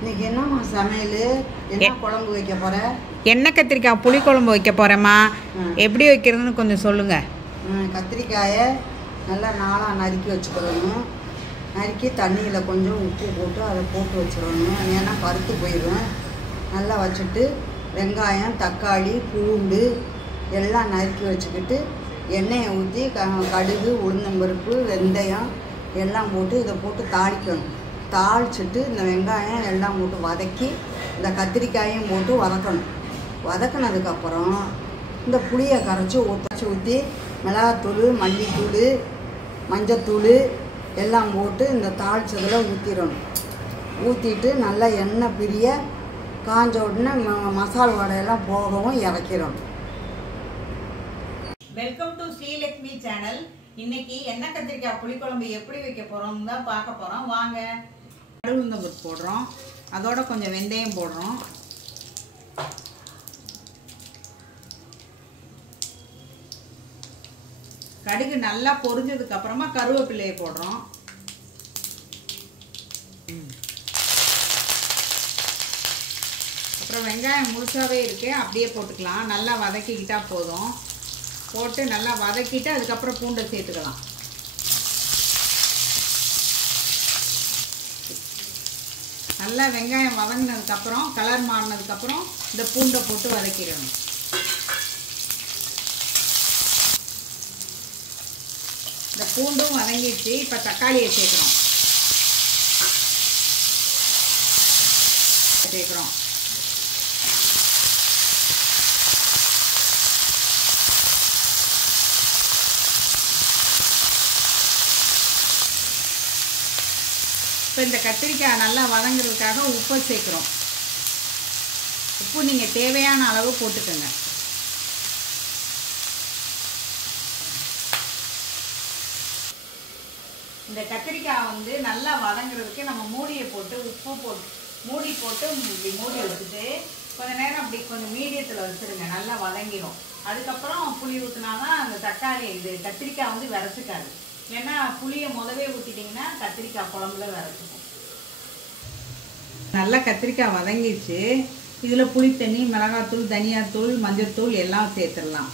இன்னைக்கு என்னம்மா சமையல்? என்ன குழம்பு வைக்க போற? எண்ணெய் கத்திரிக்காய் புளி குழம்பு வைக்க போகிறேம்மா. எப்படி வைக்கிறதுன்னு கொஞ்சம் சொல்லுங்கள். கத்திரிக்காயை நல்லா நாளாக நறுக்கி வச்சுக்கிறணும். நறுக்கி தண்ணியில் கொஞ்சம் உப்பு போட்டு அதை போட்டு வச்சிடணும். ஏன்னா பருத்து போயிடும். நல்லா வச்சுட்டு வெங்காயம், தக்காளி, பூண்டு எல்லாம் நறுக்கி வச்சுக்கிட்டு எண்ணெயை ஊற்றி கடுகு, உளுந்தம்பருப்பு, வெந்தயம் எல்லாம் போட்டு இதை போட்டு தாளிக்கணும். தாளிச்சிட்டு இந்த வெங்காயம் எல்லாம் போட்டு வதக்கி இந்த கத்திரிக்காயும் போட்டு வதக்கணும். வதக்கினதுக்கப்புறம் இந்த புளியை கரைச்சி ஊற்றி மிளகாத்தூள், மல்லித்தூள், மஞ்சத்தூள் எல்லாம் போட்டு இந்த தாளிச்சதில் ஊற்றிடணும். ஊற்றிட்டு நல்லா எண்ணெய் பிரிய காஞ்ச உடனே மசாலா வடையெல்லாம் போகவும் இறக்கிடணும். Welcome to Srilakshmi channel. இன்னைக்கு எண்ணெய் கத்திரிக்காய் புளிக்குழம்பு எப்படி வைக்க போகிறோம்னு தான் பார்க்க போகிறோம். வாங்க. உளுந்தம்பருப்பு போடுறோம், அதோட கொஞ்சம் வெந்தயம் போடுறோம். கடுகு நல்லா பொரிஞ்சதுக்கு அப்புறமா கருவேப்பிலையை போடுறோம். அப்புறம் வெங்காயம் முழுசாவே இருக்கு, அப்படியே போட்டுக்கலாம். நல்லா வதக்கிக்கிட்டா போதும். போட்டு நல்லா வதக்கிட்டு அதுக்கப்புறம் பூண்டை சேர்த்துக்கலாம். நல்லா வெங்காயம் வதங்கினதுக்கப்புறம் கலர் மாறினதுக்கப்புறம் இந்த பூண்டை போட்டு வதக்கிடணும். இந்த பூண்டும் வதங்கிடுச்சு. இப்போ தக்காளியை சேர்க்குறோம். இப்போ இந்த கத்திரிக்காய் நல்லா வதங்குறதுக்காக உப்பு சேர்க்குறோம். உப்பு நீங்கள் தேவையான அளவு போட்டுக்கோங்க. இந்த கத்திரிக்காய் வந்து நல்லா வதங்குறதுக்கு நம்ம மூடியை போட்டு உப்பு போட்டு மூடி போட்டு இப்படி மூடி வச்சுட்டு கொஞ்சம் நேரம் அப்படி கொஞ்சம் மீடியத்தில் வச்சுருங்க. நல்லா வதங்கிடும். அதுக்கப்புறம் புளி ஊற்றினாதான் அந்த தக்காளி இது கத்திரிக்காய் வந்து விரைச்சிக்காது. ஏன்னா புளியை முதவே ஊற்றிட்டிங்கன்னா கத்திரிக்காய் குழம்புல விரைச்சிக்கும். நல்லா கத்திரிக்காய் வதங்கிடுச்சு. இதில் புளி தண்ணி, மிளகாத்தூள், தனியாத்தூள், மஞ்சத்தூள் எல்லாம் சேர்த்துடலாம்.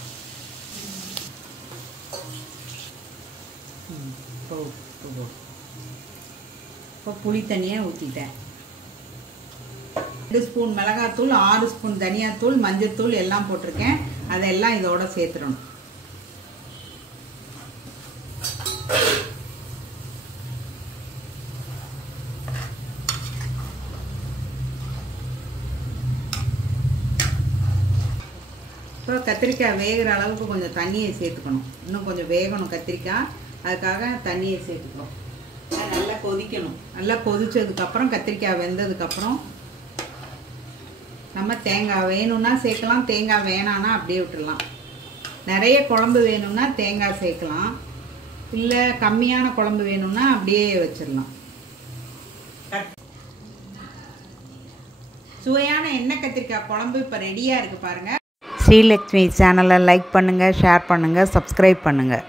இப்போ புளி தண்ணியை ஊற்றிட்டேன். 2 ஸ்பூன் மிளகாத்தூள், 6 ஸ்பூன் தனியாத்தூள், மஞ்சத்தூள் எல்லாம் போட்டிருக்கேன். அதெல்லாம் இதோட சேர்த்துடணும். இப்போ கத்திரிக்காய் வேகிற அளவுக்கு கொஞ்சம் தண்ணியை சேர்த்துக்கணும். இன்னும் கொஞ்சம் வேகணும் கத்திரிக்காய், அதுக்காக தண்ணியை சேர்த்துக்கணும். நல்லா கொதிக்கணும். நல்லா கொதிச்சதுக்கப்புறம் கத்திரிக்காய் வெந்ததுக்கப்புறம் நம்ம தேங்காய் வேணும்னா சேர்க்கலாம், தேங்காய் வேணான்னா அப்படியே விட்டுடலாம். நிறைய குழம்பு வேணும்னா தேங்காய் சேர்க்கலாம், இல்லை கம்மியான குழம்பு வேணும்னா அப்படியே வச்சிடலாம். சுவையான எண்ணெய் கத்திரிக்காய் குழம்பு இப்போ ரெடியாக இருக்குது பாருங்கள். ஸ்ரீலக்ஷ்மி சேனலை லைக் பண்ணுங்கள், ஷேர் பண்ணுங்கள், சப்ஸ்கிரைப் பண்ணுங்கள்.